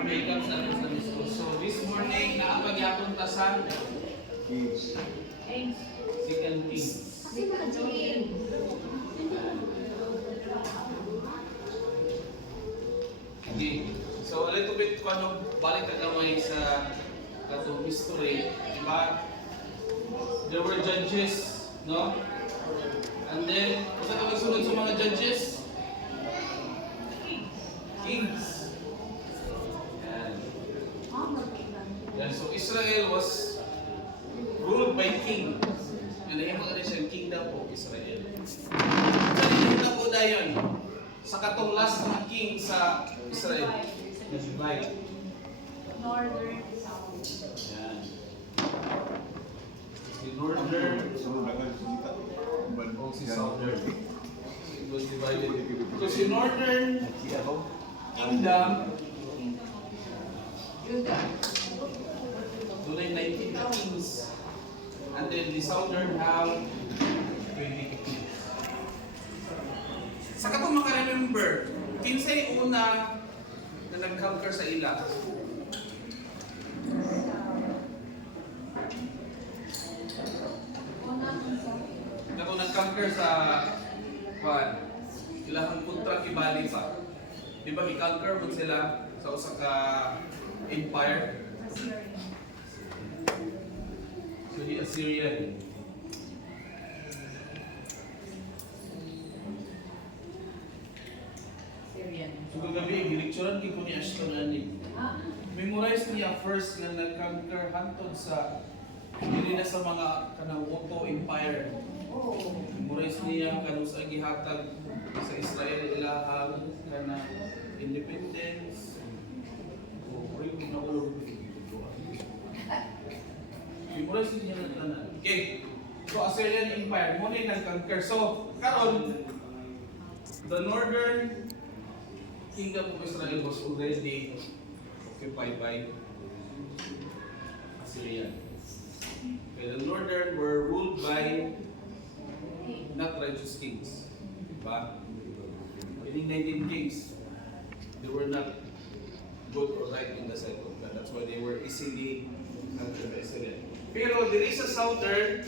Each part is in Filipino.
Welcome sa ating Sunday School. So this morning, nakapagyapon ta sa Second Kings. Okay. So a little bit balik ka gamay sa katong history, diba? There were judges, no? And then, kung saan sunod sa mga judges? Kings. Yan. So Israel was ruled by king. Yung mga rin siyang kingdom of Israel. So yun na po dayon. Sa katong last na king sa Israel. Nag-divide. Northern, South. Yan. Si Northern, o si Southern. It was divided. So si Northern Kingdom, doon ay 19 na kings. And then the Southern have 20 kings. Sa katong maka-remember, kinsay una na nag-conquer sa ila? Ako nag-conquer sa ilahang kontra kibali pa. Di ba i-conquer mo sila sa usa ka empire? So the Assyrian. So kagabi, gilecturean ko ni Ashton ani. Memorize niya first na nag-conquer hantod sa dili na sa mga kanang Otto Empire. Memorize niya kanang sa gihatag sa Israel ilahang kanang independence. Memorize niya na tanan. Okay. So Assyrian Empire mo ni nag-conquer. So karon the northern kingdom of Israel was already occupied by Assyria. Okay, the northern were ruled by not righteous kings. Diba? Meaning 19 kings, they were not good or right in the sight of God. That's why they were easily conquered by Assyria. Pero diri sa southern,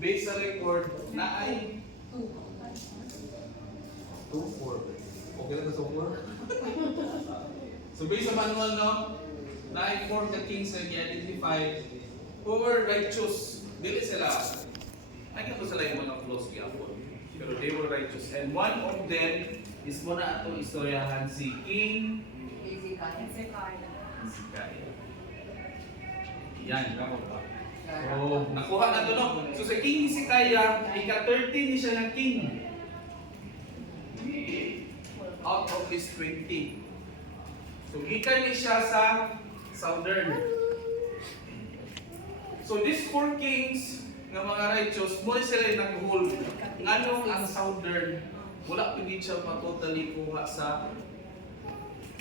based sa record, na ay 2-4. Okay na sa 4? So based sa manual, no? Na ay 4 ka kings na i-identify who were righteous. Dili sila. Ay ka sila yung mga flaws gyapon. Pero they were righteous. And one of them is muna atong istoryahan si King Hezekiah. Yan, kamo ba? So, nakuha na to, no? So sa King Hezekiah, ika-13 ni siya ng king. Out of his 20. So, gikan ni siya sa southern. So, these 4 kings nga mga righteous, mo sila nag-hold. Nganong ang southern, wala pwede siya matotally kuha sa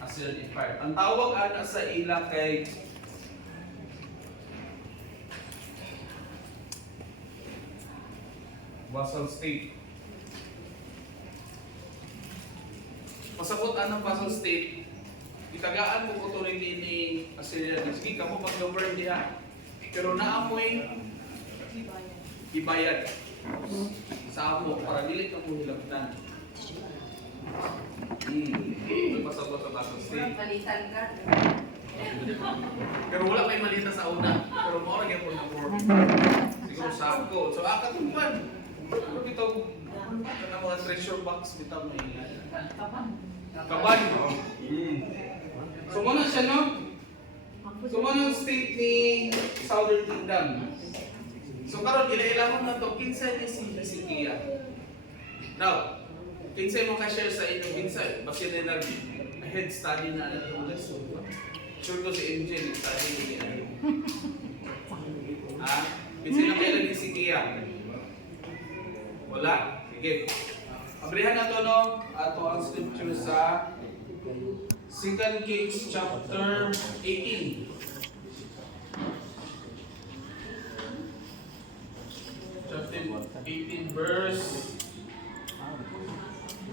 Assyrian Empire. Ang tawag ana sa ila kay vassal state. Pasabot anong vassal state, itagaan mo authority ni Assyria. Sige, kamo mag-govern diha. Pero naamoy ibayad sa amo para dili ka mo hilabtan. May pasabot sa vassal state. Palitan ka. Pero wala may malita sa una. Pero mo ra gyapon na more. Siguro sako. So akatumban. Pero ito kana mga treasure box bitaw may kaban. So mo na siya, no? So mo na state ni Southern Kingdom. So karon ila-ilahon na to kinsa ni si Hezekiah. Now, kinsay mo ka-share sa inyo kinsa? Basin na nag-head study na itong lesson. Sure to si MJ nag-study ni ano. Kinsay na kailan ni Hezekiah? Wala? Sige. Abrihan na to, no? Ato ang scripture sa 2 Kings chapter 18. Chapter 18 verse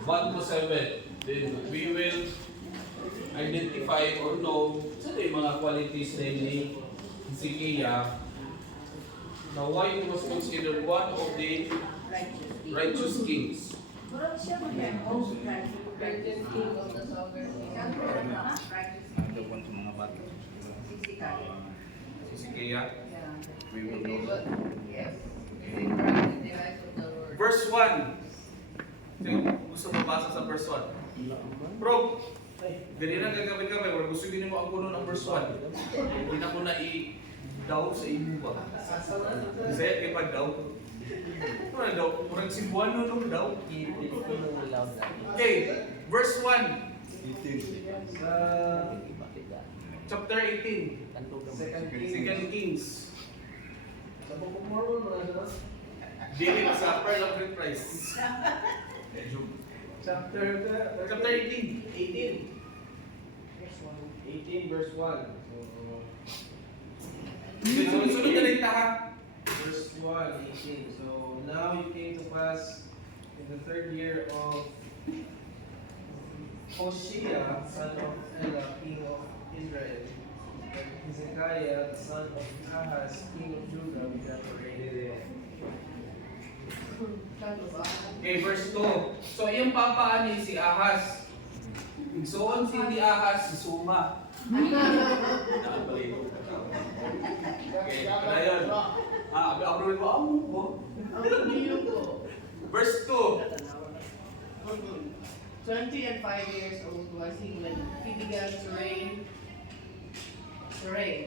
1 to 7. Then we will identify or know sa yung mga qualities rin ni Hezekiah na why he was considered one of the righteous kings. Murag siya mo yan. Most righteous king of the southern kingdom. Ito po sa mga bata. Hezekiah. We will know. Yes. Verse 1. Sino gusto mabasa sa verse 1? Bro, ganyan ang gagawin kami. Wala gusto din mo ang kuno ng verse 1. Hindi na ko na i-daw sa imo ba? Kasi kaya pag daw. Ano daw? Murang si Buwan no daw. Okay, verse 1. Chapter 18. Second Kings. Dili sa Pearl of Great Price. Chapter 18. 18 verse 1. Sunod na rin ha. Verse 1, 18. So now it came to pass in the third year of Hoshea, son of Elah, king of Israel, that Hezekiah, son of Ahaz, king of Judah, began to reign. Okay, verse 2. So, iyong papaan ni si Ahaz. Igsoon si ni Ahaz, si Suma. Okay, kaya yun. Abroad mo, mo. Verse 2. 20 and 5 years old was he when he began to reign.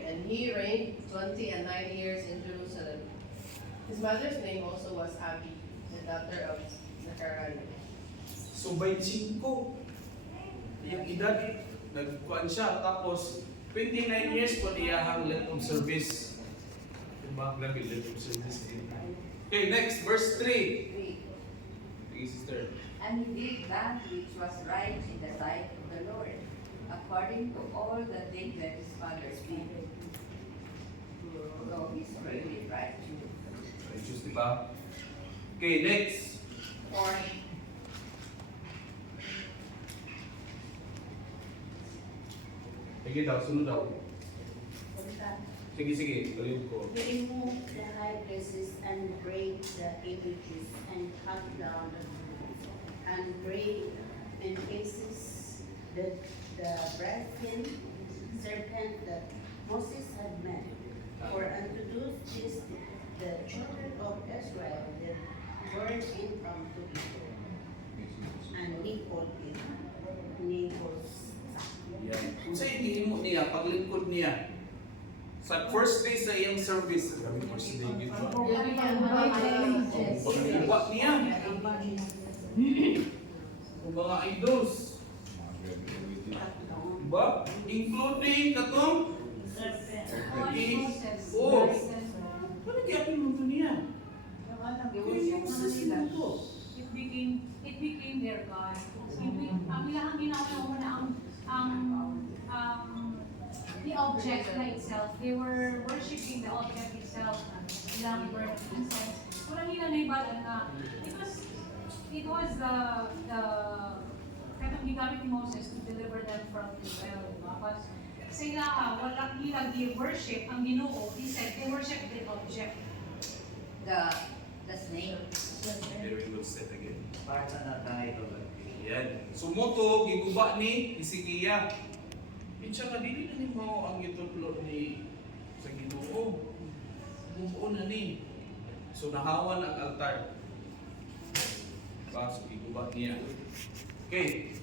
And he reigned 20 and 9 years in Jerusalem. His mother's name also was Abi, the daughter of Zechariah. So, 25. Yung edad, nagkuhan siya. Tapos, 29 years po niyahang length of service. Diba? Grabe, length of service. Okay, next, verse 3. 3. Sige, sister. And he did that which was right in the sight of the Lord, according to all the things that his fathers did. Though he strayed with righteous. Righteous, diba? Okay, next. 4. Sige daw, sunod daw. Sige, sige, kaliyog ko. He removed the high places and brake the images and cut down the trees and brake in pieces the brazen serpent that Moses had made. For unto those this the children of Israel did burn in unto evil. And he called it Nehushtan. Yan. Kung sa hindi mo niya, paglingkod niya, sa first day sa iyang service, sabi first day, gito. Pag-iwa niya, kung mga idols, diba? Including katong, oh, ano kaya mo ito niya? Kaya yung sasino to. It became their God. Ang ilang ginawa na the object na itself, they were worshiping the object itself. Ilang were incense. Walang ilang na iba na, it was the katong gigamit ni Moses to deliver them from Israel. But sa ilaha, walang ilang worship ang Ginoo. He said, they worship the object. The snake. Very good step again. Para na tayo. Yan. Sumuto, giguba ni Hezekiah. Itsa nga, dili na ni mo ang itutlo ni sa Ginoo. Bumuo na ni. So, nahawan ang altar. So, giguba niya. Okay.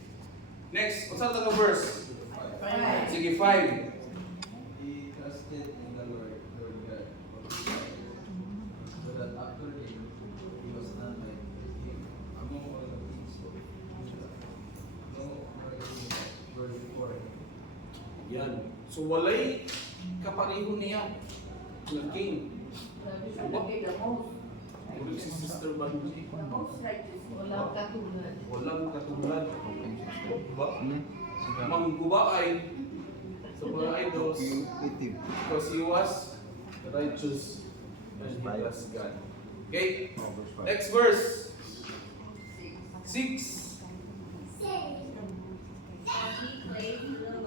Next, what's the verse? 5. Sige, 5. He trusted in the Lord God of Israel, so that after him he was not like him among all the kings of Judah. No other kings were before him. Yan. So, walay kapareho niya. Ng king. The most. Ulit si Sister Banji. The most righteous. Walang katulad. Walang katulad. Diba? Mangguba ay sa mga idols because he was righteous and he was God. Okay? Next verse. 6. And he claimed the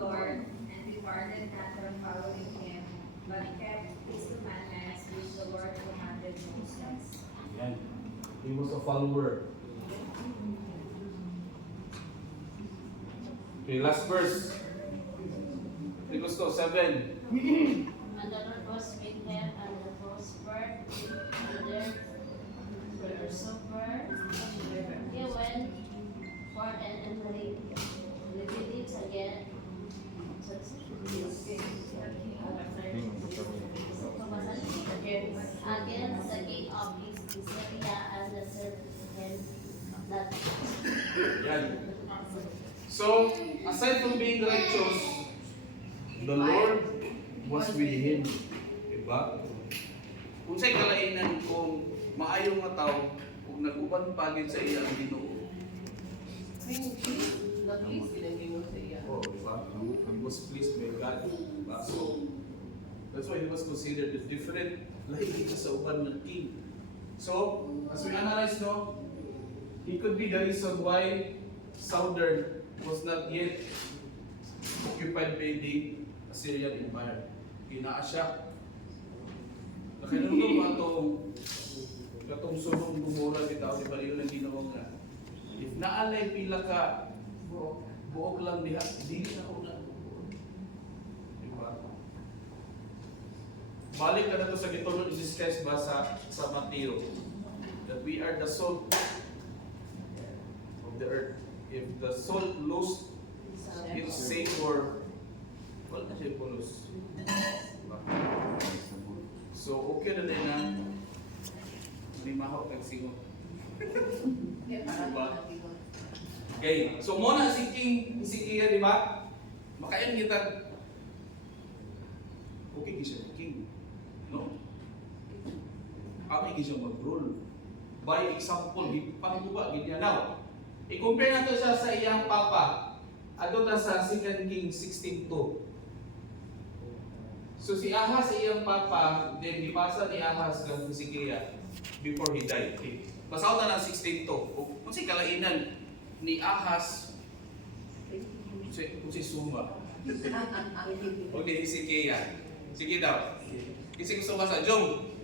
He was a follower. Okay, last verse. Because to 7. And the Lord was with them, and the prospered in their pursuer. He went forth and lived again. Against the king of Syria and the servant that Yan. So, aside from being righteous, the Lord was with him. Diba? Kung sa'y kalainan kung maayong nga tao, kung nag-uban pagin sa iyang Ginoo. Nag-please silang ginoo sa iya. Oh, diba? He was pleased by God. Diba? So, that's why he was considered a different, lahi sa uban ng king. So, as we analyze, no, he could be the reason why Southern was not yet occupied by the Assyrian Empire. Kinaa siya. Nakinunod ba itong sunong gumura bitaw di baliw ng Ginoo nga. If naalay pila ka buok lang diha, dili na ko na. Diba? Balik ka na to sa gitulod i-discuss ba sa Mateo that we are the salt of the earth. If the salt lose its savor, wala na siya pulos. So, okay na din na limahaw kag singon. Diba? Okay, so muna si King Hezekiah, di ba? Makain kita. Okay, siya king. No? Kami siya mag-rule. By example, pangguba, ganyan. Now, i-compare nato siya sa iyang papa. Ato na sa 2 Kings 16:2. So si Ahaz sa iyang papa, then ipasa ni Ahaz kang Hezekiah before he died. Okay. Basaw na ng 16:2. Kung si kalainan ni Ahaz, kung si Suma, o ni Hezekiah. Sige daw. Kasi gusto ba sa Jong?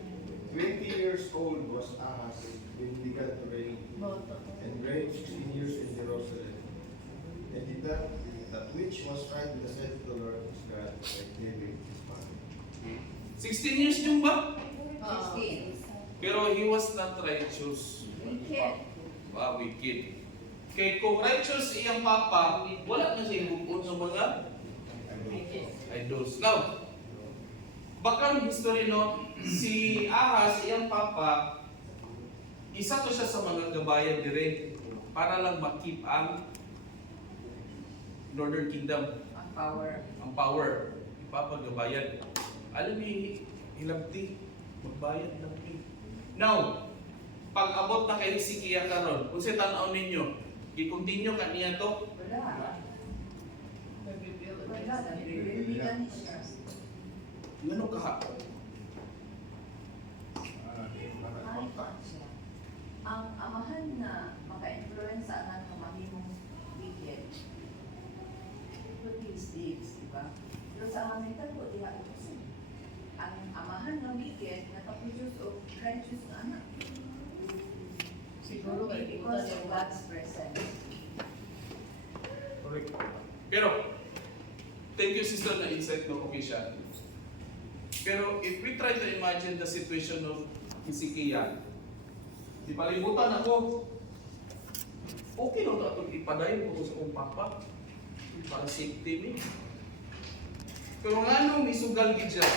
20 years old was Ahaz when he began to reign, and reigned 16 years in Jerusalem. And he did that which was right in the sight of the Lord his God, like David his father. 16 years yung ba? 16. Pero he was not righteous. Wicked. Wicked. Kaya kung righteous iyang papa, wala na siya ibubun sa mga idols. Now, background history, no, si Ahaz, iyang papa, isa to siya sa mga gabayan dire para lang makip ang Northern Kingdom, Ang power. ang power. Ipapagabayan. Alam niyo, hilabti, magbayad lang ni. Now, pag abot na kay Hezekiah karon, kung sa tanaw ninyo, i-continue ka niya to, Wala. Nag-rebuild. Wala. Nag-rebuild siya. ngano ka? Ang amahan na maka-influence sa anak ng mahimong wicked, good things deeds, di ba? Pero sa amin tayo, di ako kasi. Ang amahan ng wicked, nakaproduce of righteous na anak. Siguro kay Because of God's presence. Correct. Pero, thank you sister na insight no, okay siya. Pero if we try to imagine the situation of Hezekiah, di palibutan ako, okay na ito ipadayon ko sa kong papa para safety ni. Pero nga nung isugal gid siya,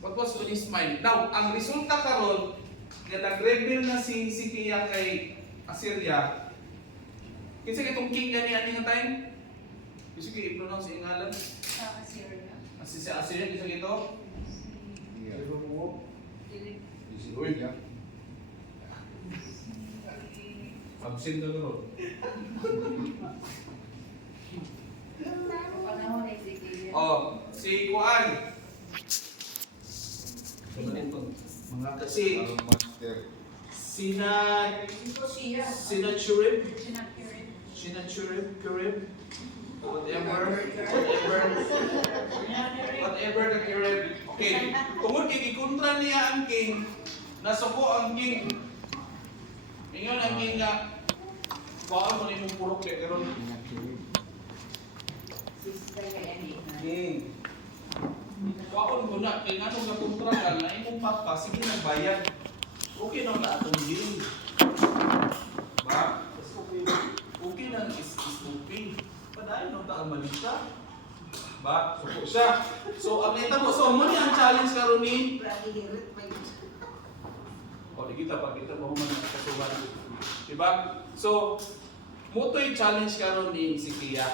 what was on his mind? Now, ang resulta karon nga nag-rebel na si Hezekiah kay Assyria, kasi itong king gani ani nga time, kasi i-pronounce yung ngalan, Sa Assyria. sa Assyria, isa ito, Uy. Absent na gano'n. Panahon ni Ezekiel. Oh, si Kuan. Mga kasi, Sennacherib, whatever the Cherib. Okay, tungod kay gikontra niya ang king, nasuko ang king. Ingon ang king nga, baka mo na yung purok kaya karon. Sister kaya ni. Waon mo na, kaya nga nung nakontrakan na imong papa, sige nagbayad. Okay na na atong deal. Ba? Okay na is okay. Padayon nung taang malita. Ba? Suko siya. So, ang kita mo, so mo niya ang challenge karon ni. O, di kita pa, kita mo man ang kasuhan. Diba? So, mo to yung challenge karon ni si Kia.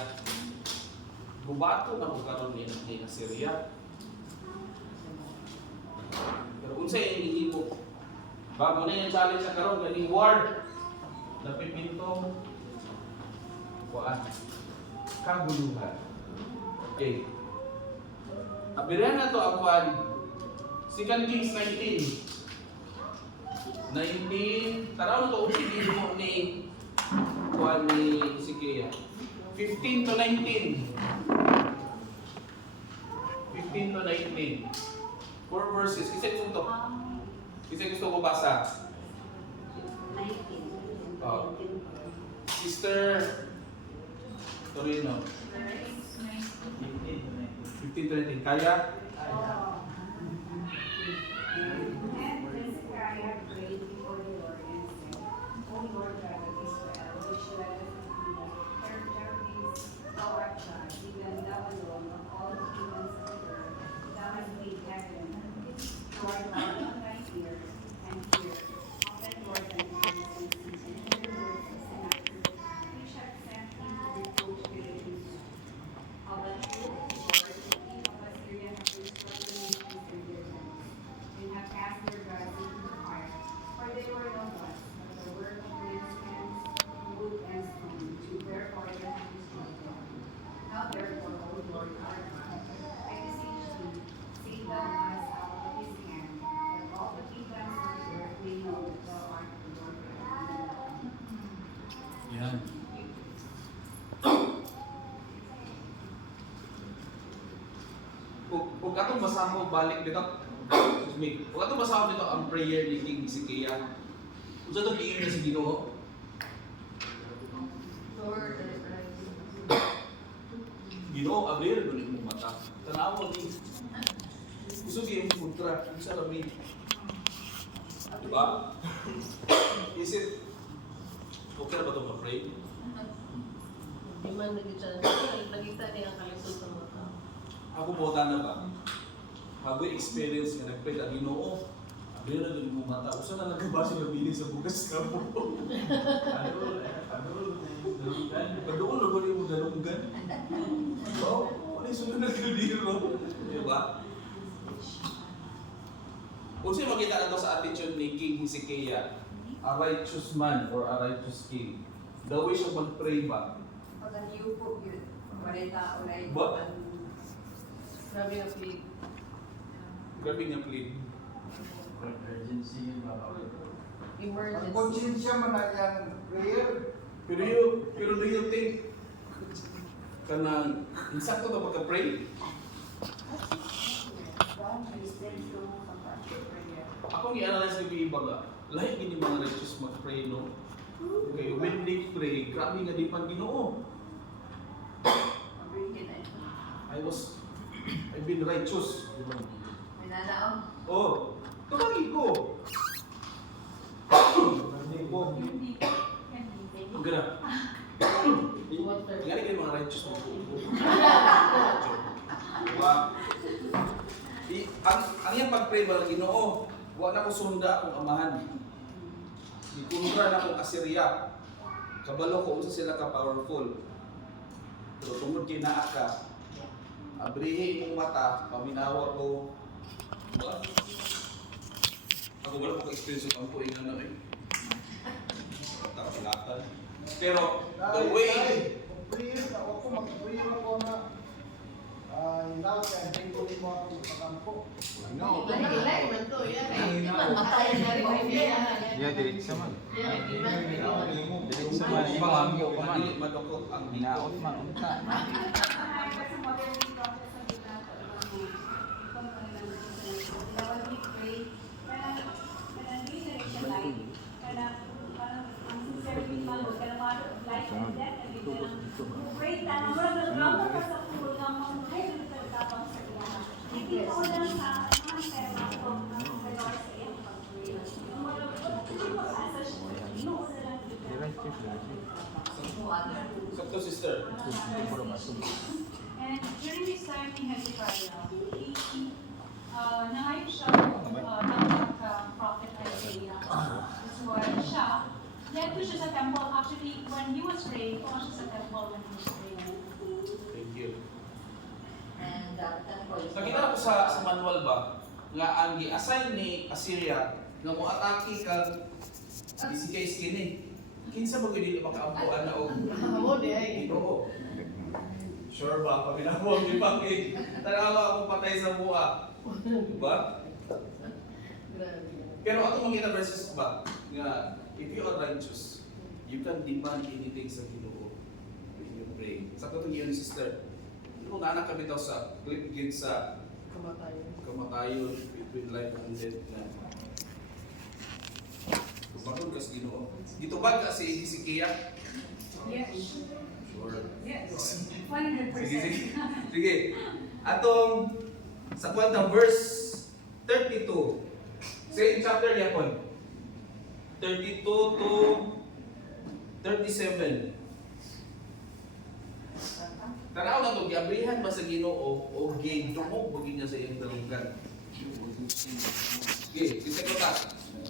Bubato na ko karon ni Assyria. Pero unsa yung hinihimo? Bago na yung challenge sa karon ganing war. Dapat pinto. Kuan. Kaguluhan. Okay. Abiran na to ang kuan. 2 Kings 19. Taraw na to ulit mo ni kuan ni Sikia. 15 to 19. 15 to 19. 4 verses. Isa gusto to. Isa gusto ko basa. 19. Oh. Sister Torino. 15 to 19. Kaya? And Hezekiah prayed before the Lord and said, O Lord God of Israel, which led us into territories our God, even thou alone of all the kingdoms of the earth, thou hast made heaven. Lord, bow down thine ear and hear. Open, Lord, thine ears and see, and hear the words of Sennacherib, which hath sent him to reproach the Jews. Of the truth, Lord, the king of Assyria hath destroyed the nations and their tents, and have cast their gods into the fire. For they were no gods, but the work of men's hands, wood and stone, to therefore they have destroyed them. Now therefore, O Lord our God, I beseech thee, save thou us out of his hand, that all the kingdoms of the earth may know that thou art the Lord God. Yan. Kung katong basaho balik dito, excuse me, kung katong basaho dito ang prayer ni King Hezekiah, kung sa itong iyon na si Ginoo, Lord, I pray. Ginoo, abrir mo ni mong mata. Tanawa ni. Gusto yung kontra, kung sa lamin. Diba? Is it, okay na ba itong ma-pray? Di man nag-chance. Nagkita niya ang kalisod sa mga tao. Ako bota na ba? Hagoy experience nga nagpray ang Ginoo. Abrir na doon mong mata. Usa na nagkabasa ng bili sa bukas ka po. Padoon na ba rin mo dalunggan? Oo, wala yung sunod na kaliro. Diba? Kung sino makita na sa attitude ni King Hezekiah, a righteous man or a righteous king, the way siya mag-pray ba? Pag ang yupo yun, wala tao na ito. Ba? Grabe na plead. Grabe nga plead. Urgency yun ba? Ang Emergency. konsensya man na yung prayer. Pero do you think kanang insakto na pagka-pray? Ako ni-analyze ni iba nga, lahat gini mga righteous mag-pray, no? Okay, when they pray, grabe nga di pan Ginoo. I've been righteous. Minanaong. Oh, tumagi ko. Ang gana. Nga rin mga righteous mo. Diba? Ang iyang pag-pray ba ng Ginoo, wala ko sunda akong amahan. Ikunura na akong Assyria. Kabalo ko unsa sila ka-powerful. Pero tungod kay naa ka, abrihi imong mata, paminawa ko. Diba? Ako wala ko experience ng kampo ing ano eh. Tapilatan. Pero the way prayer na ako mag-prayer ako na now kaya hindi ko mo ako sa kampo. Lahi man to, yan. Di man matay na rin ang iya. Ya, diretso man. Yan, di man. Diretso man. Ibang man. madukot ang Hinaot man. Unta. Sakto, sister. And during this time ni Hezekiah, nangayos siya ng prophet Isaiah. That's why siya, led siya sa temple. Actually, when he was praying, pumunta siya sa temple when he was praying. Thank you. And temple is Nakita ko sa manual ba, nga ang gi-assign ni Assyria, nga mo atake kag isikay skinny. Kinsa ba gudi makaampuan na og Amo di ay. Ginoo? Sure ba? Pag ginawag ni Pangkin, tanawa akong patay sa buha. Diba? Pero ato makita verses ba, nga if you are righteous, you can demand anything sa Ginoo when you pray. Sa katong iyon, sister, kung naanak kami daw sa clip gate sa kamatayon between life and death na kumakon ka sa Ginoo. Dito ba ka si Hezekiah? Yes. Sure. Yes. 100%. Sige. Atong sa kwentang verse 32. Same chapter yapon. 32 to 37. Tanaw na to, giabrihan ba sa Ginoo o gay dumog bagay niya sa iyong dalunggan. Okay, kita ko ta,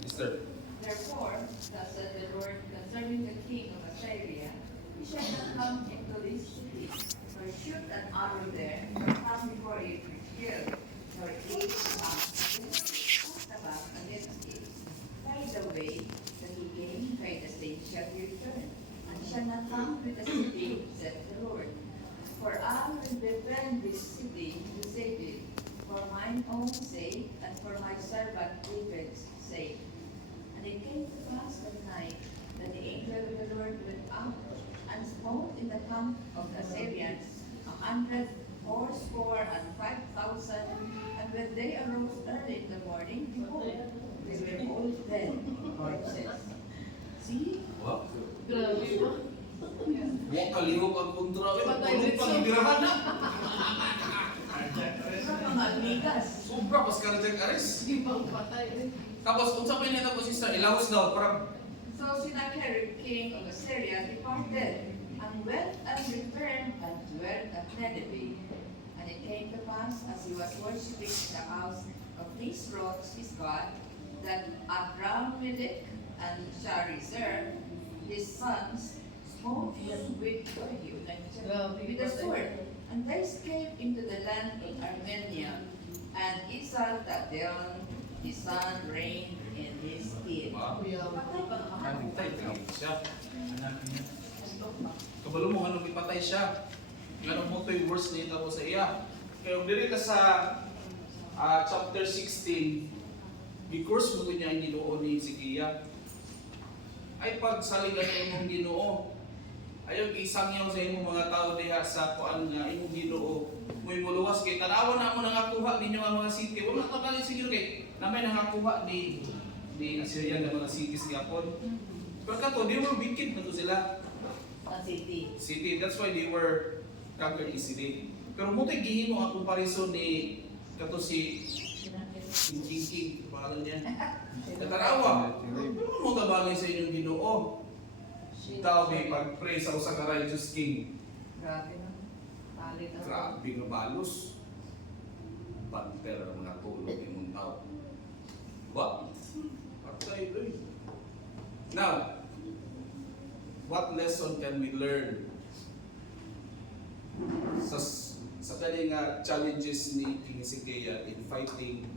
sister. Therefore, thus said the Lord concerning the king of Assyria, he shall not come into this city, nor shoot an arrow there, nor come before it with shield, nor eat against it. By the way that he came, by the same shall he return, and shall not come to the city, said the Lord. For I will defend this city to save it, for mine own sake, and for my servant David's sake. And it came to pass that night that the angel of the Lord went out and smote in the camp of the Assyrians 100 fourscore and 5,000. And when they arose early in the morning, behold, they were all dead corpses. See? Wow. Grabe ba? Wa kalihok ang kontra. Patay Tulog dito. pang ibirahan na. Mga amigas. Sobra pas cardiac arrest. Di bang patay eh. Tapos unsa pa niya tapos sister ilahos daw para So Sennacherib, king of Assyria, departed, and went and returned and dwelt at Nineveh. And it came to pass, as he was worshipping in the house of Nisroch, his god, that Adrammelech and Sharezer, his sons, smote him with the sword. And they escaped into the land of Armenia, and Esarhaddon, his son, reigned in his stead. Wow. Kuya. Patay siya. Kabalo mo anong ipatay siya. Ngano mo to'y worse niya tabo sa iya. Kaya kung dili ka sa chapter 16, because mo niya ang Ginoo ni Hezekiah. Ay pagsaligan sa imong Ginoo. Ayaw isangyaw sa imong mga tao diha sa kuan nga imong Ginoo. Mo'y muluwas kay tanawan na mo nangakuha ninyo ang mga city. Wala ta kali siguro kay namay nangakuha ni Assyria ng mga cities gapon. Pero kato, they were wicked na to sila. City. That's why they were conquered easily. Pero mo tayo gihimo ang comparison ni kato si King, pangalan niya. Katarawa. Ano mo tabangay sa inyong Ginoo? Ikaw may pag-pray sa usa ka righteous king. Grabe na. Palit na. Grabe nga balos. Banter ang mga tulog imong tao. What? Patay ito eh. Now, what lesson can we learn sa kanyang challenges ni King Hezekiah in fighting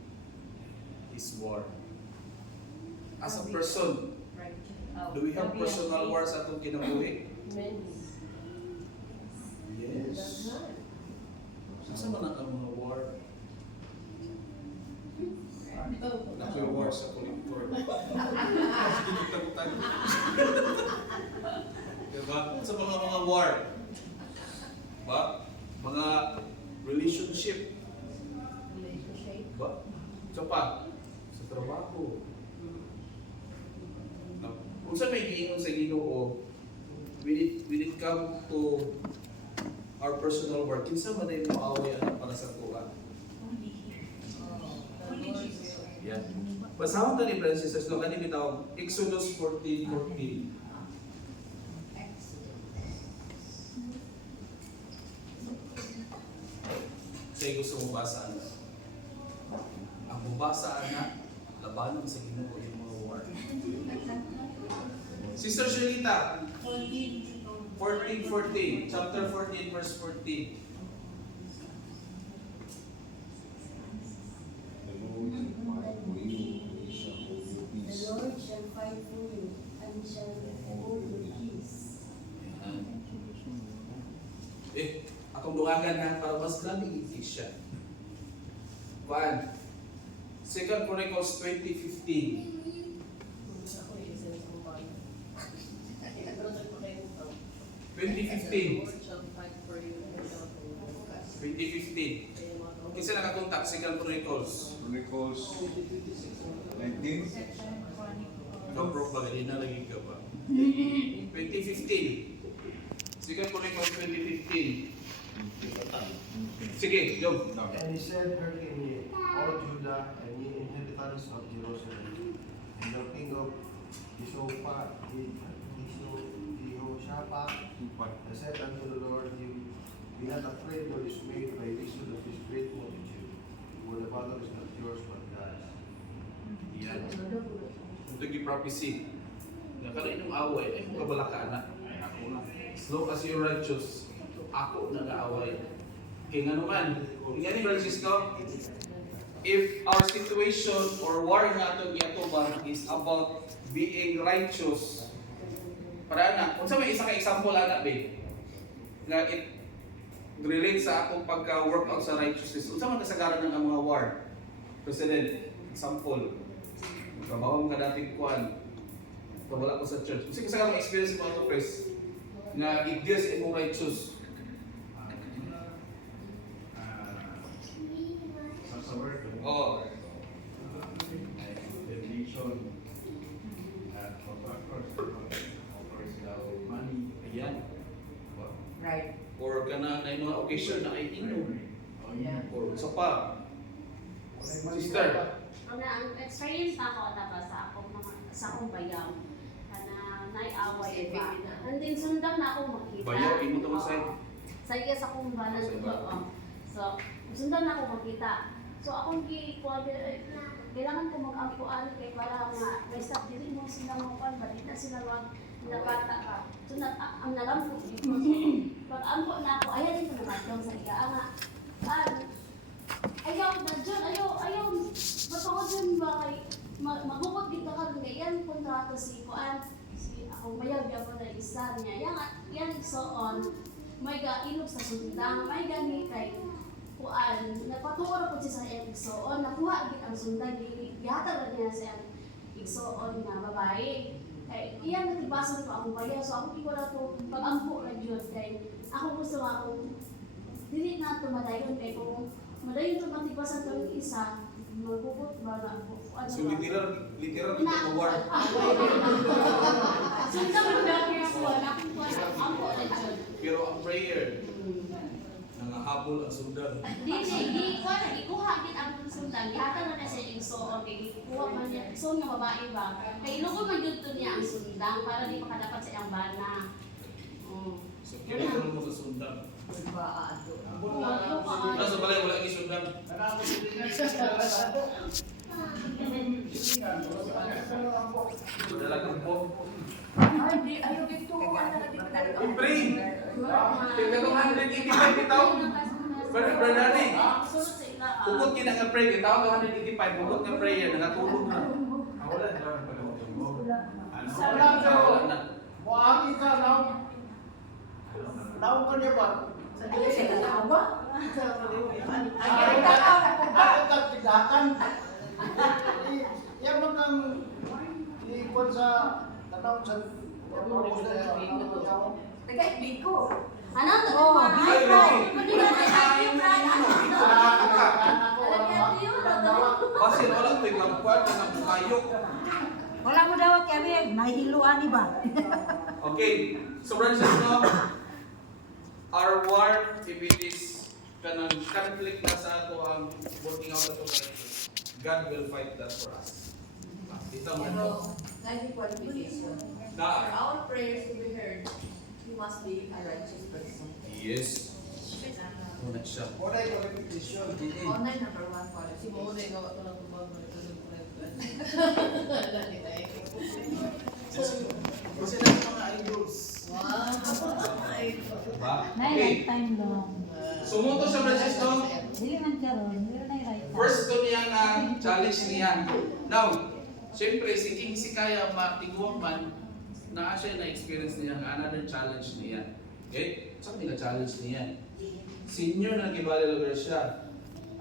his war? As a person, do we have personal wars atong kinabuhi? Yes. Saan man ang mga war? Nakoy war sa kolektor. Tinagtagutan. Diba? Sa mga war. Ba? Mga relationship. Ba? Sa pa? Sa trabaho. Kung saan may giingon sa Ginoo, when it come to our personal work, kinsa man ay maaway para sa tuwa. Only Jesus. Yeah. Basahon ta ni brothers and sisters, no, kanina bitaw Exodus 14:14. Siya gusto mong basa na. Ang mubasa na, labanan sa Ginoo yung mga war. Sister Shelita, 14, chapter 14, verse 14. The Lord shall fight for you and shall hold your peace. Akong dungagan na para mas lamig siya. 1. 2 Chronicles 20:15. Ako yung isa sa kumpay. Nag-project pa kayo ito. 2015. Lord shall fight for you and shall hold your peace. 2015. Kaya mga tao- Kinsa nakakontak 2 Chronicles. Chronicles 19. Section Chronicles. No problem, hindi na lagi ka ba? 2015. 2 Chronicles 2015. Sige, go. And he said, hearken ye, all Judah, and ye inhabitants of Jerusalem, and the king of Jehoshaphat, and said unto the Lord, be not afraid nor dismayed by reason of this great multitude, for the battle is not yours but God's. Yan. Ito yung prophecy. Nakala inyong away, ay mong kabalaka na. Ako na. As long as you're righteous, ako nag-aaway. Kaya nga naman, yan ni Brother Sisto, if our situation or war nga itong giyatuban is about being righteous, para na, kung sa may isa ka example anak, babe, nga it relate sa akong pagka-workout sa righteousness, kung sa mga kasagaran ng mga war, President, example, trabaho ka dating kuhan, wala ko sa church. Kasi kasagaran ng experience mo ito, Pres, na it deals in more righteous. Sa word, Oh, the nation, offers money. ayan. Right. Or ka na mga occasion na ay inom. Or sa pa. Sister, Ang experience na ako tapos sa akong bayaw na naiaway ba. And then sundan na ako makita. bayaw, imo itong side. Sa iya sa akong banan ko. So, sundan na ako makita. So akong kailangan ko mag-ampuan kay para may stop dili mo sila makuan balita sila wag nabata ka. So ang nalampo dito. Pag ampo na ako ayaw dito namatong sa iya nga. Ayaw na dyan, ayaw matuod dyan ba kay magukot dito ka rin yan kontrato si Kuan si akong mayag ako na isa niya yan so on may gailog sa sundang may gani kay Kuan nagpaturo ko siya sa iyang igsoon nakuha gid ang sundang gihatag na niya sa iyang igsoon nga babae kay iyan natibasan ko akong bayaw so ako wala to pag-ampo ra jud kay ako gusto nga akong dili na tumadayon kay kung madayon to matibasan to yung isa magubot ba na So literal ito war. Sundang mo daw kaya Kuan akong Kuan ampo ra jud. Pero ang prayer, nangahabol ang sundan. Di ko na ikuha gid ang sundan. Gihatag na sa igsoon kay ikuha man niya. So nga babae ba? Kay ilugo man jud to niya ang sundang para di makadapat sa iyang bana. Oh. So kaya mo sa sundan. Ano pa Nasa balay wala ni sundan. Dalagang po. Ay, di, ayaw dito. Ano Pray. Tingnan ko 185 bitaw. Brother Danny. Sunod sa ila. Bukod kita nga pray, kita ko 185, bukod nga prayer, nakatulog na. Wala na. Buhangin ka, naong ka niya ba? Ako katigakan. Yan mo kang iikon sa tanong sa Nagkaibig ko. Ano? Ay, Rocky. Kasi wala ko yung kuwan na nagkayok. Wala mo daw kami, nahihiluan ni ba? Okay, so brothers and sisters, our war, if it is kanang conflict na sa ato ang working out ato righteous, God will fight that for us. Ito mo ito. Life qualification. For Na, our prayers to be heard, you must be a righteous person. yes. Una siya. Oray ko repetition. Online number 1 college. Si mo na gawa ko ng tubag mo ito ng Kasi lang mga idols. Wow. Diba? Na Okay. lifetime long. Sumunto sa Francisco. Dili man karon, dili na right time. First to niya nga challenge niya. Now, siyempre si King Sikaya matiguang man na siya na-experience niya nga another challenge niya. Okay? Saan nila challenge niya? Senior na Gibali Lugar siya.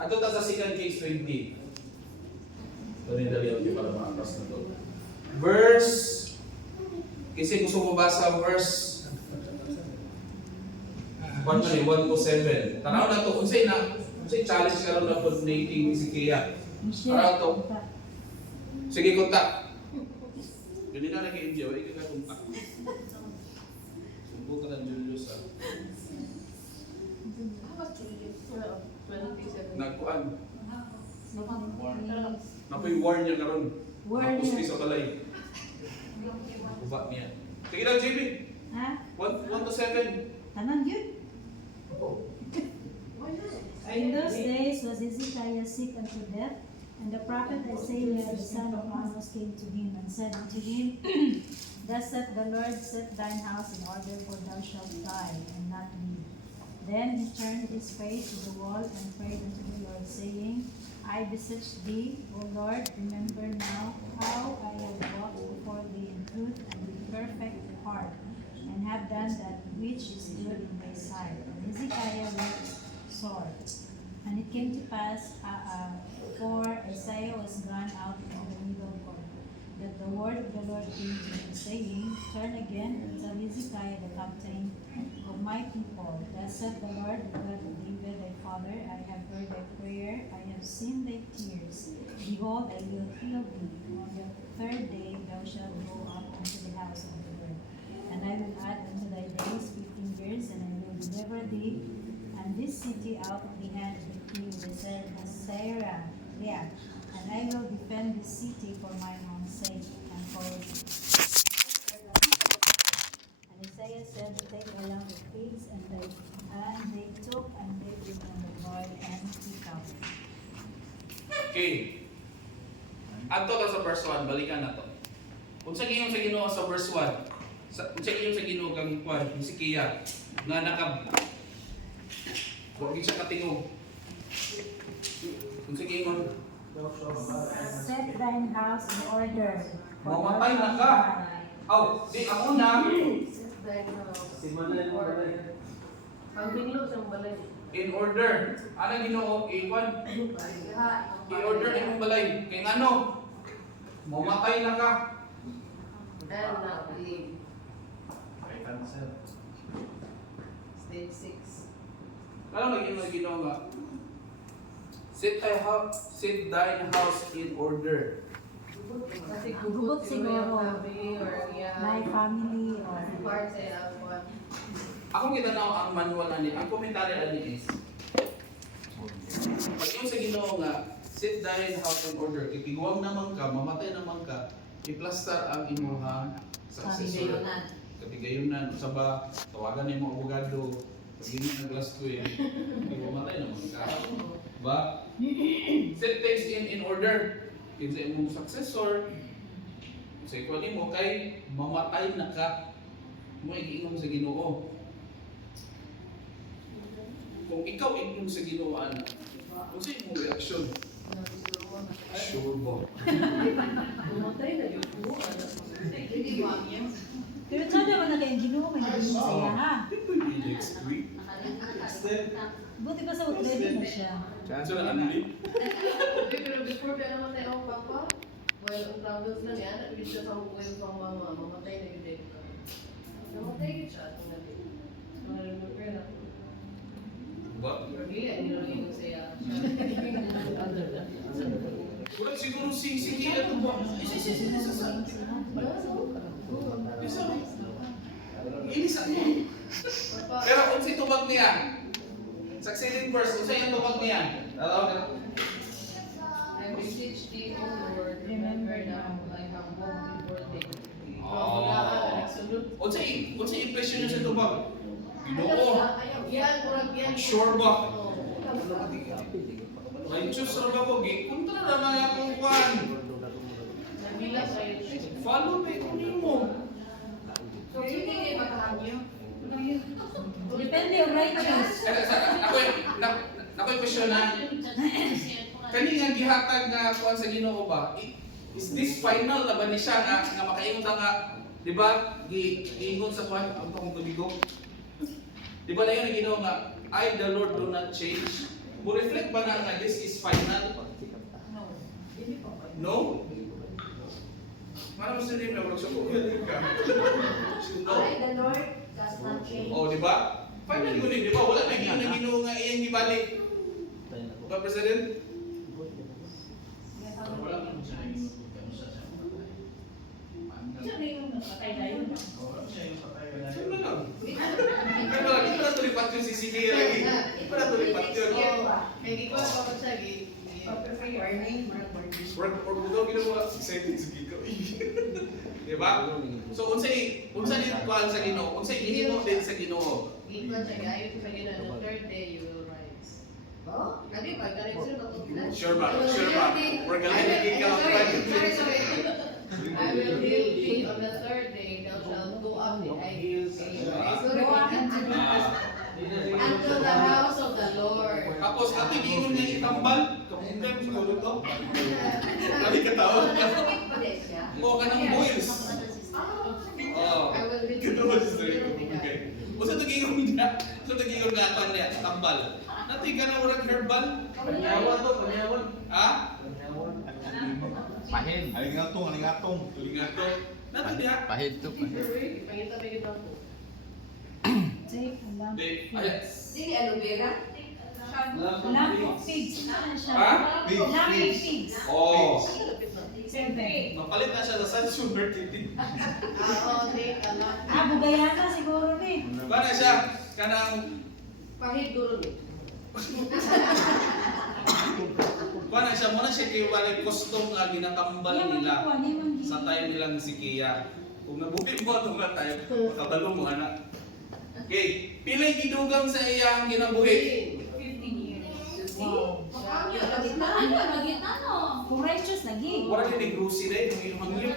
Ato ta sa 2 Kings 20. Ito rin dali ako para makapas na to. Verse, kasi gusto mo basa verse 1 to 7. Tanaw na to, unsay challenge karon na pod ni King Sikaya. Tanaw to. Sige, kontak. Ganun na nag-i-enjoy, wala ka kontak. Subukan ng Julius ah. Nagkuan. Napoy war niya karon. Napusti sa balay. Uba niya. Sige lang, JB. Ha? 1 to 7. Tanan yun? In those days was Hezekiah sick unto death, and the prophet Isaiah the son of Amos came to him and said unto him, Thus saith the Lord, set thine house in order, for thou shalt die, and not live. Then he turned his face to the wall and prayed unto the Lord, saying, I beseech thee, O Lord, remember now how I have walked before thee in truth and with perfect heart, and have done that which is good in thy sight. And Hezekiah wept sore. And it came to pass, for Isaiah was gone out into the middle court, that the word of the Lord came to him, saying, Turn again and tell Hezekiah the captain of my people, Thus saith the Lord, the God of David thy father, I have heard thy prayer, I have seen thy tears. Behold, I will heal thee. On the third day thou shalt go up unto the house of the Lord. And I will add unto thy days 15 years, and I will deliver thee and this city out of the hand of the king of Assyria. Yeah. And I will defend this city for mine own sake, and for and Isaiah said, Take along the pigs, and they took and laid it on the boy, and he come. Okay. Adto ka sa verse 1, balikan na to. Unsa giyon sa Ginoo sa verse 1? Unsa giyon sa Ginoo kang kwan, Hezekiah nga wag siya katingog. Unsa giyon? Set thine house in order. Mamatay na ka. Aw, di ako na. Si Balay mo balay. Ang binlo sa balay. In order. Ano Ginoo? I-kwan. I-order imong balay. Kay ngano? Mamatay na ka. And not live. Ay, cancel. Stage 6. Alam mo Ginoo nga. Set thine house in order. Kasi Gugot siguro. family or My family or part sa ilang one. Akong gitanaw ang manual ani, ang komentary ani is pag yung sa Ginoo nga, set thine house in order, ikiguwang naman ka, mamatay naman ka, i-plaster ang imuhang successor. Kabigayunan, sa ba, tawagan ni mo abogado, pag hindi nag-last ko yan, mamatay naman ka. Ba? Set things in order. Kinsa imong successor, sa ikaw mo kay mamatay na ka, mo igiinom sa Ginoo. Kung ikaw inom sa Ginoo ana, kung sa imong reaction, sure ba? Mamatay na yung buo. pero sabi ako na kayong Ginoo may naging masaya ha. Ito yung next week. Buti pa sa ready na siya. Chance na anli. Pero before ka namatay ang papa, well, ang tawag na niya, nabit siya sa huwag pang mama, mamatay na yung dead ka. Namatay yun siya atong nabi. Mga remember na. Ba? Pero hindi, hindi na rin saya. Wala siguro si Kia ito ba? Inisan mo. Pero kung si tubag niya, succeeding verse, kung sa yung tubag niya, I beseech thee, O Lord, remember now I have walked before thee. kung sa impression niya sa tubag, Ginoo, Yan, murag yan. Sure ba? Oo. Righteous ra ba ko? Gikunta na naman akong kwan. Nabila sa iyo. Follow ba ito nimo? So, hindi kayo makahanyo. Depende on righteous. Ako'y question na. Kani nga gihatag nga kuan sa Ginoo ba? Is this final na ba ni siya nga makaingon ta nga, di ba? Giingon sa kuan ang tong tubigo. Di ba na yun ang Ginoo nga, I the Lord do not change. Mo reflect ba na nga this is final? No? Mana mo sa rin na wala siya po ka. I, the Lord, does not change. Oh, di ba? Final yun di ba? Wala na yun ang Ginoo nga iyang gibalik. Ba, President? Wala man siya yung Saan na lang? Kaya wala, di pa na tulipat yung CCK lagi. Di pa na tulipat yun. Kaya di ko pa ko siya. Or budaw ginawa si settings gigo. Di ba? So unsay din kuan sa Ginoo? Unsay gihimo din sa Ginoo? Di ko siya. Ayaw ko sa gina. The third day you will rise. Oh? Abi, pagkalit sila matutulad. Sure ba? Sure ba? We're gonna make it Sorry. I will heal thee on the third day. Thou shalt go up and I will see. Unto the house of the Lord. Tapos ate giingon niya itambal. Kamungkan siguro to. Kali kataon. Nasakit pa din siya. Mo ka ng boils. Oh. I will be Kita mo sa story ko kumugay. O sa tagigong niya. Sa tagigong nga kuan niya tambal. Nati ka na urang herbal? Panyawan. Ha? Aling atong. Tuling nga to. Nati niya. Pahid to. Ipangita pa kita po. Di. Ay. Sili aloe vera? Lamp pigs. Ano siya? Ha? Lamp pigs. Oh. Siyempre. Mapalit na siya sa Sunsuber TV. Oo, take a lot. Bugayana siguro ni. Para siya kanang Pahid guro ni. Kuan siya muna siya kay walay custom nga ginatambal nila sa time nilang si Kia. Kung nabuhi mo ito nga tayo, makabalo mo anak. Okay, pilay gidugang sa iyang ginabuhi. 15 years. Wow. Magitano. Kung righteous lagi. Wala ni grocery dahil nung inuman niyo.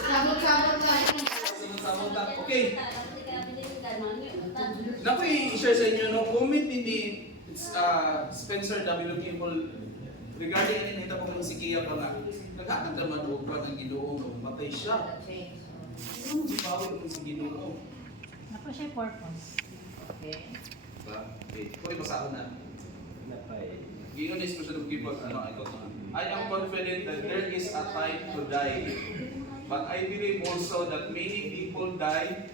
Sabot-sabot lang. Sabot-sabot lang. Okay, naku i-share sa inyo, no? Comment ni Spencer W. Kimball regarding ang inita ko ng si Kia pa nga. Naghatag naman o pa ng Ginoo nung matay siya. Ano si Paul kung si Ginoo? Ako siya purpose. Okay. Diba? Okay, kung ibasaan na. Ginoo ni Spencer W. Kimball, I am confident that there is a time to die. But I believe also that many people die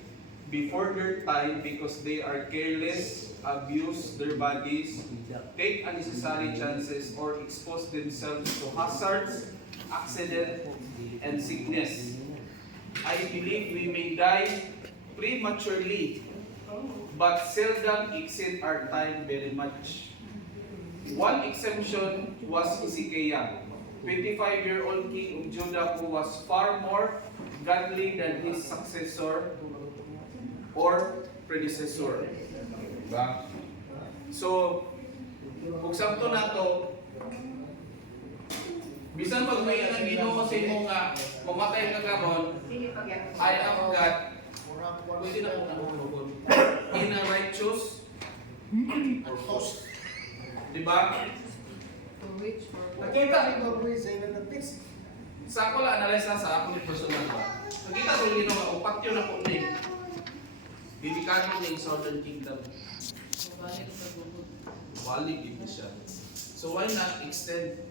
before their time because they are careless, abuse their bodies, take unnecessary chances, or expose themselves to hazards, accident, and sickness. I believe we may die prematurely, but seldom exceed our time very much. One exemption was Hezekiah, 25-year-old king of Judah who was far more godly than his successor or predecessor. Diba? So, kung sakto na to, bisan pag may ang Ginoo sa imo nga mamatay ka karon, I am God. Pwede na kung nanulog. In a righteous purpose. Diba? To which purpose? Nakita sa ako lang analyze lang sa ako ni personal ba. Nakita sa Ginoo nga upat yun ako ni. Bibigyan ng Southern Kingdom. Balik sa bubod. Wali din siya. So why not extend?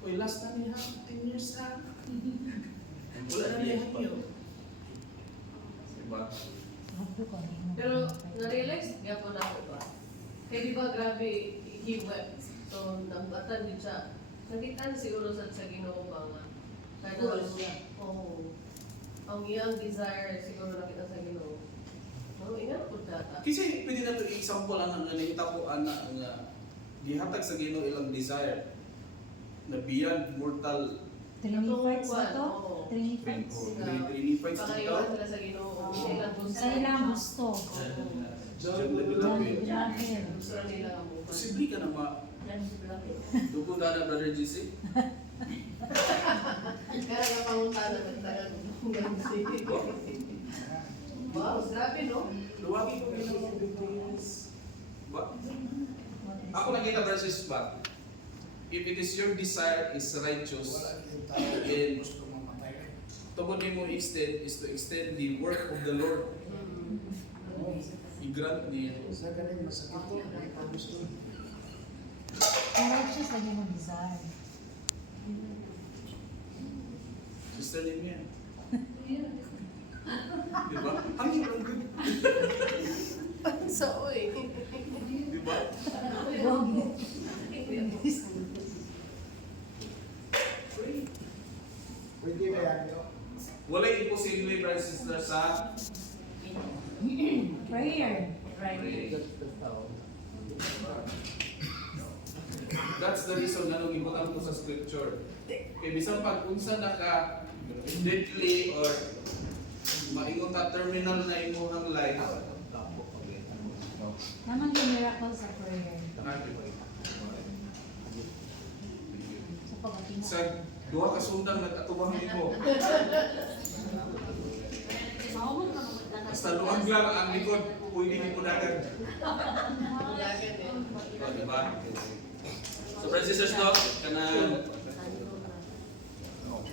Uy, last na niya, 10 years ha. Wala na niya yun. Diba? Pero, na-realize nga po na ako ba? Kaya di ba grabe, he wept. So, nambatan din siya. Nakita na siguro sa Ginoo ba nga? Kaya oo. Ang iyang desire siguro nakita sa Ginoo. Oh, ingat po data. Kasi pwede na ito example ang nakita ko anak nga gihatag sa Ginoo ilang desire na beyond mortal Trinity fights na to? Oo. Trinity fights. Trinity fights Pangayuan dito. sila sa Ginoo. Oo. Ilang gusto. Sa ilang gusto. Oo. John Levelapin. Gusto na nila ang bukas. Posible ka na dugo na na Brother GC? Kaya nga pangutana nagtagal ng gansi. Wow, grabe no? Luwagi ko rin ang Philippines. Ba? Ako nakita verses ba? If it is your desire is righteous, then tungkol mo extend is to extend the work of the Lord. I-grant niya. Righteous lagi mo desire. Sister din yan. Diba? Ang hirang good. Sa oy. Diba? Pwede ba yan nyo? Wala imposible, brothers and sisters, sa Prayer. that's the reason na nung ibutan ko sa scripture. Kaya bisan pag unsa na ka deeply or maingon ta terminal na imuhang life. Naman yung miracle sa prayer. Sa pagkatina. Sa duha ka sundang nag-atubang nimo. Basta luwag lang ang likod, pwede ni punagan. Lagan eh. O, diba? So, brothers and sisters, no? Kanang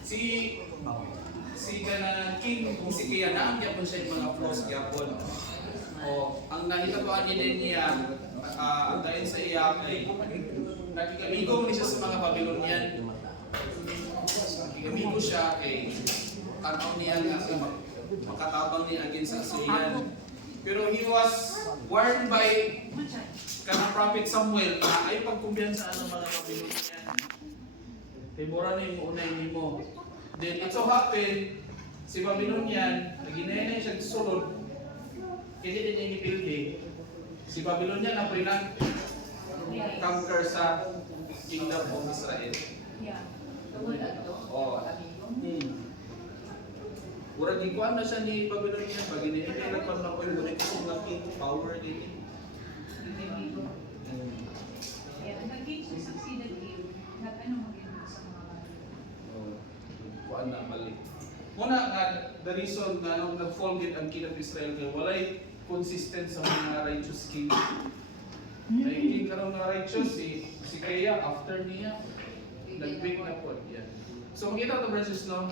si kanang king kung si Kaya naam gyapon siya yung mga flaws gyapon. O ang nahitatuan niya ang dayon sa iya kay nakikamigo ni siya sa mga Babylonian. Nakikamigo siya kay tanaw niya nga makatabang niya against sa Assyrian. Pero he was warned by kanang prophet Samuel na ay pagkumbiyansa ng mga Babylonian. Timura na yung unay nimo. Then it so happened, si Babylonian, naginenay siya sulod, hindi din niya ipildi. Si Babylonian na conquer sa kingdom of Israel. Yeah. Oh. Urang gikuan na siya ni Babylonian, pag ginenay na pag nakoy, muna kusong na king power din. Yeah, the king who succeeded him, ano magiging sa mga Kuan na mali. Muna nga the reason nga nung nag-fall gid ang king of Israel kay walay consistent sa mga righteous king. May king karon nga righteous si Kaya after niya nag-break na po yan. So makita to verses no.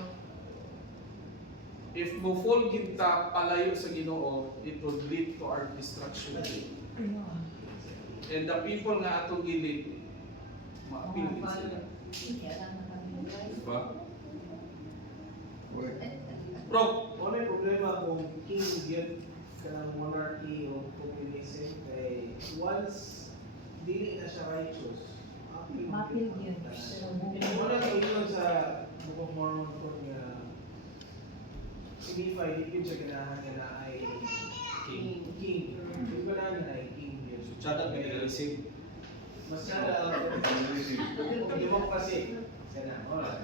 If mo fall gid ta palayo sa Ginoo, it would lead to our destruction. And the people nga atong gilid maapil din sila. Diba? Bro, Ano yung problema kung king yun ka ng monarchy o populism kay once dili na siya righteous, Mapil yun. Wala ko yun sa Book of Mormon ko nga signify di yun siya ganahan nga na ay king. Yung ganahan nga ay king yun. tsada ka nag-receive. Mas sana democracy. Sana, alright.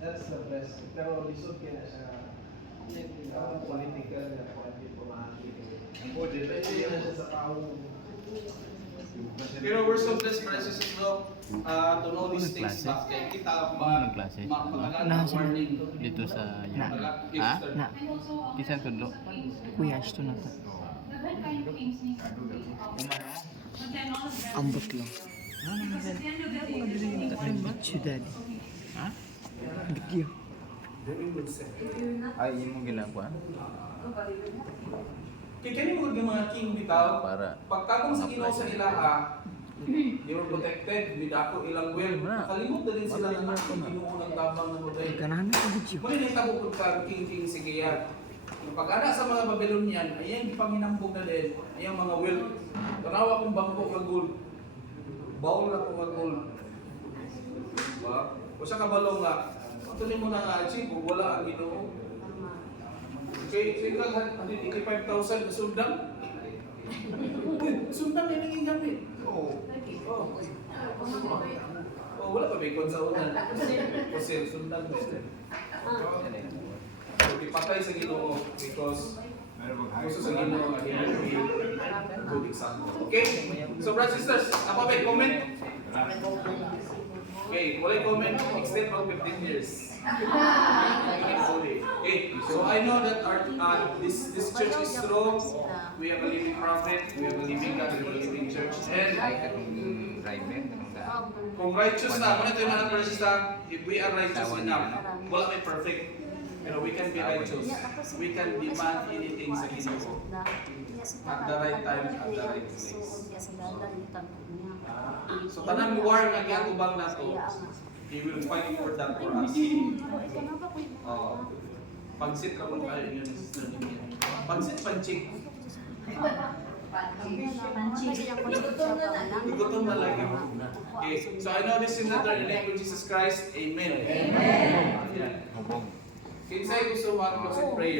That's the best. Pero lisod ka na siya ang political na pwede pumahagi. Depende na siya sa tao. Pero we're so blessed, brothers and sisters, to know these things back kay kita mag-agal warning dito sa Ha? Na. Kisan tudlo. Kuya, ito na to. Ambot lang. Siyudad. Ha? Bigyo. Ay, yun mo ginagawa? Kaya kani mo yung mga king bitaw, Para pagkatong sa Ginoo sa ilaha, they were protected with ako ilang well. Nakalimot na rin sila ng Ginoo ng tabang ng Huday. Ganahan na ko dito. Muna nang tabukod ka king si Kaya. Pag-ana sa mga Babylonian, ayan panginambog na din, ayang mga well. Tanawa kong bangko nga gold. Bawl na kong nga gold. Diba? O sa kabalong nga, patuloy mo na nga achieve, wala ang Ginoo. Kaya ka, 185,000 na sundan. Uy, sundan na naging gamit. Oo. Oh, wala pa may kon sa unan. Kasi sundan mo. So, ipatay sa Ginoo because Gusto sa Ginoo nga good example. Okay? So brothers and sisters, apa may comment? Okay, wala comment, extend pag 15 years. Okay, so I know that this church is strong. We have a living prophet, we have a living God, we have a living church. And kung righteous na, kung ito yung mga persista, if we are righteous enough, wala may perfect. Pero we can be righteous. We can demand anything sa Ginoo. At the right time, at the right place. So tanang war nga giatubang nato, He will fight for that for us. Pansit ka mo kayo yun. Pansit, panchik. Gutom na lagi. Okay, so I know this in the name of Jesus Christ. Amen. Amen. Kinsay gusto mag-close in prayer?